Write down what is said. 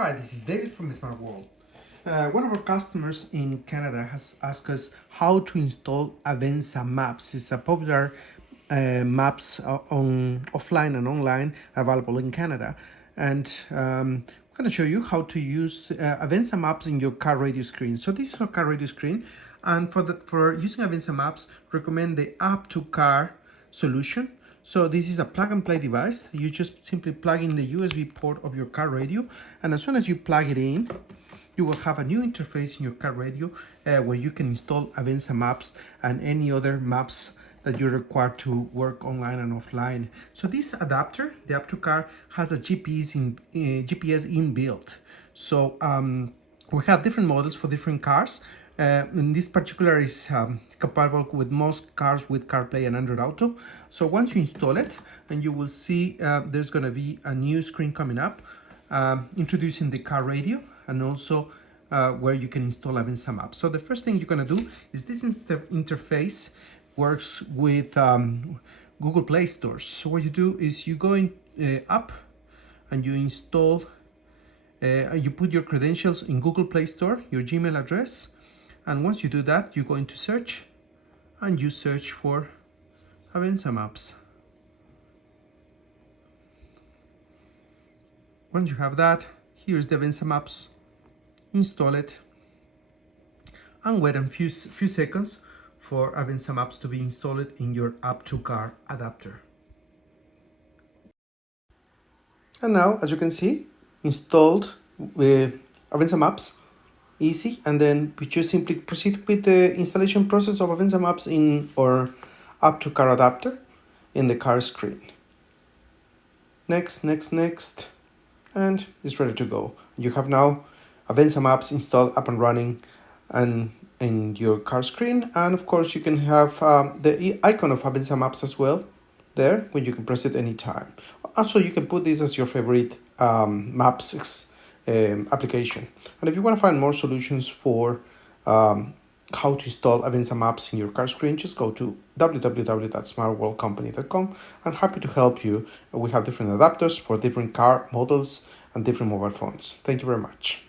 Hi, this is David from Smart World. One of our customers in Canada has asked us how to install Avenza Maps. It's a popular maps on offline and online available in Canada. And I'm going to show you how to use Avenza Maps in your car radio screen. So this is a car radio screen. And for using Avenza Maps, recommend the App2Car solution. So this is a plug and play device. You just simply plug in the USB port of your car radio, and as soon as you plug it in, you will have a new interface in your car radio where you can install Avenza Maps and any other maps that you require to work online and offline. So this adapter, the App2Car, has a GPS inbuilt. So we have different models for different cars. And this particular is compatible with most cars with CarPlay and Android Auto. So once you install it, and you will see there's going to be a new screen coming up introducing the car radio and also where you can install Avenza Maps. So the first thing you're going to do is this interface works with Google Play stores. So what you do is you go in up and you install, you put your credentials in Google Play Store, your Gmail address. And once you do that, you go into search and you search for Avenza Maps. Once you have that, here's the Avenza Maps. Install it and wait a few seconds for Avenza Maps to be installed in your App2Car adapter. And now, as you can see, installed with Avenza Maps. Easy, and then we just simply proceed with the installation process of Avenza Maps in our App2Car adapter in the car screen. Next, and it's ready to go. You have now Avenza Maps installed, up and running, and in your car screen. And of course, you can have the icon of Avenza Maps as well there, when you can press it anytime. Also, you can put this as your favorite maps application. And if you want to find more solutions for how to install Avenza Maps in your car screen, just go to www.smartworldcompany.com. I'm happy to help you. We have different adapters for different car models and different mobile phones. Thank you very much.